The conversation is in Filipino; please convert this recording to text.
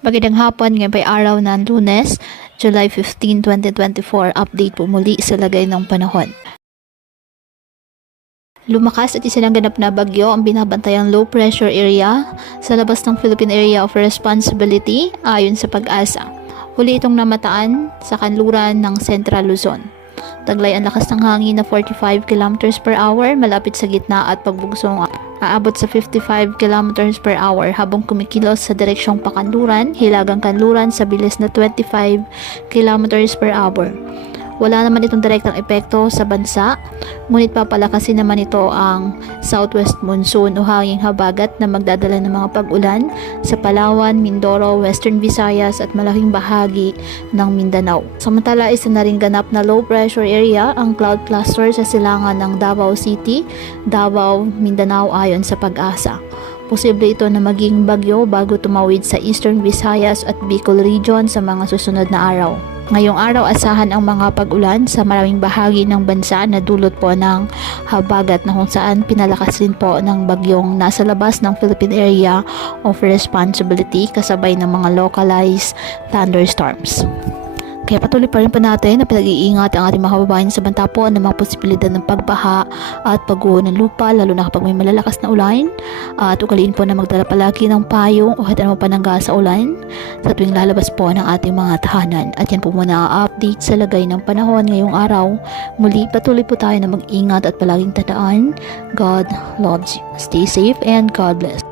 Magandang hapon, ngayon pa'y araw ng Lunes, July 15, 2024. Update po muli sa lagay ng panahon. Lumakas at isinangganap na bagyo ang binabantayang low pressure area sa labas ng Philippine Area of Responsibility ayon sa Pag-asa. Huli itong namataan sa kanluran ng Central Luzon. Taglay ang lakas ng hangin na 45 km per hour malapit sa gitna at pagbugsong aabot sa 55 km per hour habang kumikilos sa direksyong pakanluran, hilagang kanluran sa bilis na 25 km per hour. Wala naman itong direktang epekto sa bansa, ngunit papalakasin naman ito ang southwest monsoon o hanging habagat na magdadala ng mga pag-ulan sa Palawan, Mindoro, Western Visayas at malaking bahagi ng Mindanao. Samantala, isa na rin ganap na low pressure area ang cloud cluster sa silangan ng Davao City, Davao, Mindanao ayon sa Pag-asa. Posible ito na maging bagyo bago tumawid sa Eastern Visayas at Bicol region sa mga susunod na araw. Ngayong araw, asahan ang mga pag-ulan sa maraming bahagi ng bansa na dulot po ng habagat na kung saan pinalakas rin po ng bagyong nasa labas ng Philippine Area of Responsibility kasabay ng mga localized thunderstorms. Kaya patuloy pa rin po natin na pinag-iingat ang ating mga kababayan sa banta po ng mga posibilidad ng pagbaha at pagguho ng lupa lalo na kapag may malalakas na ulan at ugaliin po na magdala palagi ng payong o kahit anong panangga sa ulan sa tuwing lalabas po ng ating mga tahanan. At yan po muna ang update sa lagay ng panahon ngayong araw. Muli patuloy po tayo na mag-ingat at palaging tandaan, God loves you. Stay safe and God bless.